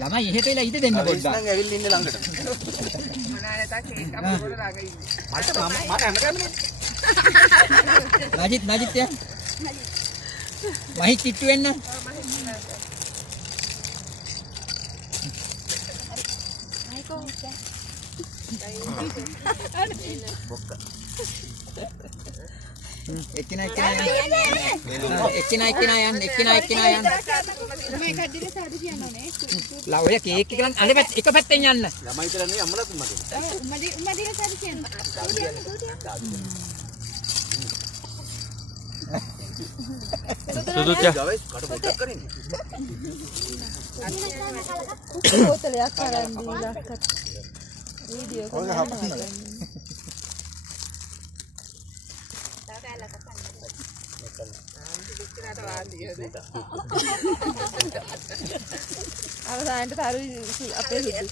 ළමයි එහෙට එලා ඉඳ දෙන්න පොඩ්ඩක්. නම් ඇවිල්ලා ඉන්න ළඟට. මොනානේ තා කේක් අපේ පොඩ ළඟ ඉන්නේ. නජිත් යා. මහිත් කිට්ටු වෙන්න. එක්කිනා යන්න. මේ කඩියල සාදු කියනෝනේ. ලා ඔය කේක් එක නම් අනේ එක පැත්තෙන් යන්න. ළමයි විතර නෙවෙයි අම්මලාත් මගේ. උම්මඩිල සාදු කියන්න. සුදුච්චා. ගාවේ කට පොඩක් කරන්නේ. බෝතලයක් අරන් දීලා වීඩියෝ කරනවා. අවසානට තරු අපේ සුදු.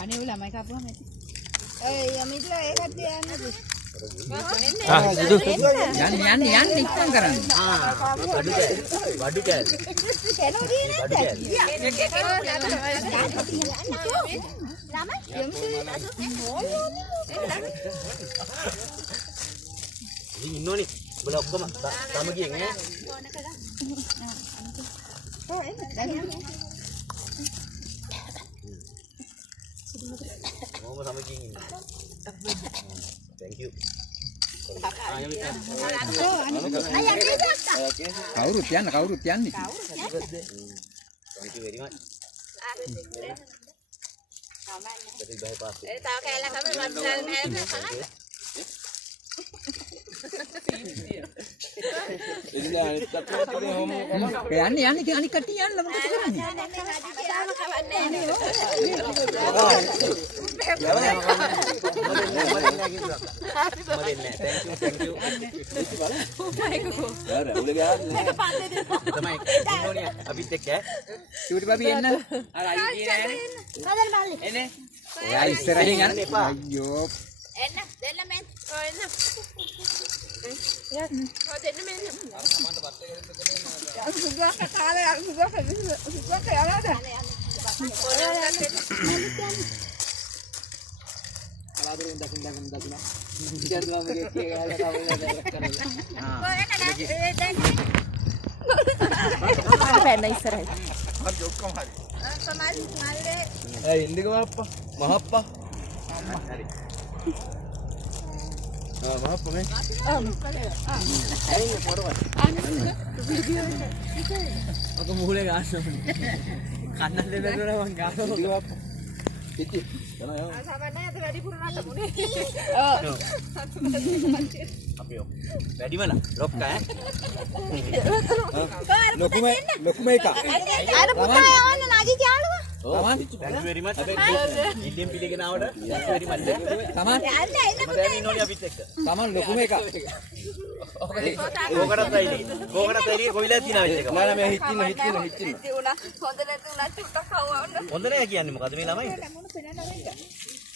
අනේ උ ළමයි කපුවම ඇති. ඒ යමිදලා ඒ කට්ටිය යන්නද? යන්න ඉක්මන් කරන්න. වඩු කෑල්ල. කෙනෝ දී නැද්ද? ඉන්නෝනේ. බල ඔක්කොම තම ගියෙන් ඈ. මොකම තම ගියෙන් ඉන්න. Thank you. කවුරුත් යන්නේ. Thank you very much. Jadi baik pas. tahu kayak lah kami masal යන්නේ අනික් කට්ටිය යන්න මොකද කරන්නේ? චූටි බබි එන්න. අර අයිය කියන්නේ එන්නේ. එයා ඉස්සරහින් යන්න. අයියෝ. එන්න දෙන්න මෙන්. එන්න. යා. දෙන්න මෙන්. සුගා කතාලේ සුගා යනවාද? අලාදෙන් දකින්න. ඉතින් මගේ කේගාලා කවුද පැන්න ඉස්සරහට. Har ඔක්කොම හරි. සමාල් මල්ලේ. ඒ ඉන්දිකම අප්පා. මහප්පා. හරි. මහප්පා මේ. ඇයි පොරවත්. අක මුහුලේ ගන්න ඕනේ. කන්නත් දෙන්නට මං ගානවා. ඉන්දිකම අප්පා. පිටි. යනවා. සමන්නේ අද වැඩි පුරාට මුනේ. අපි වැඩිමල ලොක්ක ඈ. ලොකුම එක. අර පුතා යවන්න නගි කියනවා. තමන් Thank you very much. Indian පිළිගෙන ආවට thank you very much. තමන් දැන් ඉන්නෝනේ අපිත් එක්ක. තමන් ලොකුම එක. ඕකටත් ඇයිලි කොවිලා තියනවා වෙච්ච එක. නෑ මේ හිටින්න. උනා හොඳ නැති උනා චුට්ටක් කවවන්න. හොඳ නෑ කියන්නේ මොකද මේ ළමයි? මොන පෙන්නන්න වෙයිද?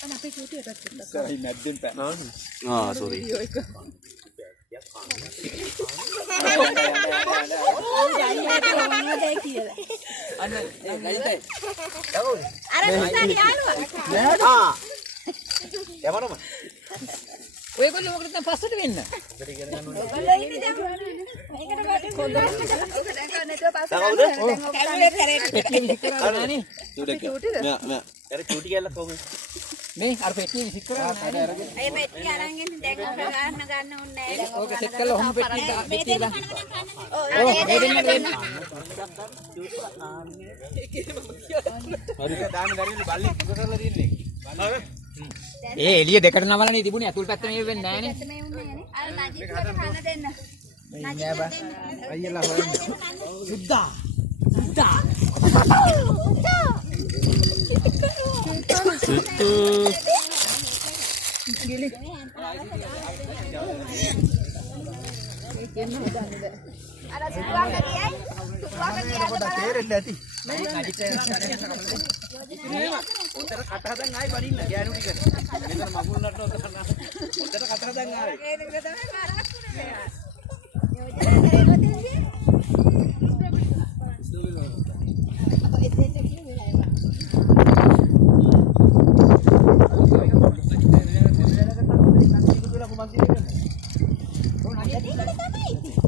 අන්න අපේ චූටියට චුට්ටක්. සරි මැද්දෙන් පෑ. sorry. අන්න නයිතයි. අර පුතාගේ යාළුවා. යවනම. ඔයගොල්ලෝ මොකටද දැන් පස්සට වෙන්න? ඔයගොල්ලෝ ඉන්නේ දැන්. මේකට කොහොමද? ඔක දැන් කන්නේ තෝ පස්සේ. කවුද? කැමරේ කරේ. පෙට්ටිය විසික් කරලානේ. අර චූටි කැල්ලක් කොහොමද? මේ අර පෙට්ටිය විසික් කරලා කඩ අරගෙන. අය පෙට්ටිය අරන් ඉන්නේ දැන් ඔක ගන්න ඕනේ නැහැ. ඕක සෙට් කරලා ඔහොම පෙට්ටිය දාන්න. ඔව් මේ දෙන්න දෙන්න. හරි දාන්න බැරිද බල්ලි ඉස්සර කරලා තියන්නේ. ඒ එළිය දෙකට නවලනේ තිබුණේ අතුල් පැත්ත මේ වෙන්නේ නැහනේ. මේ උන්නේ නේ. අර නජිත්ට කන්න දෙන්න. අයියලා හොයන්න. සුද්දා. ගිලි. අර සුවාකතියයි. තේරෙන්නේ නැති. උතර කට හදන් ආයි බඩින්න ගෑනු ටිකට. මෙතන මගුල් නටන උතර කට හදන් ආවේ. Jadi kalau sama itu.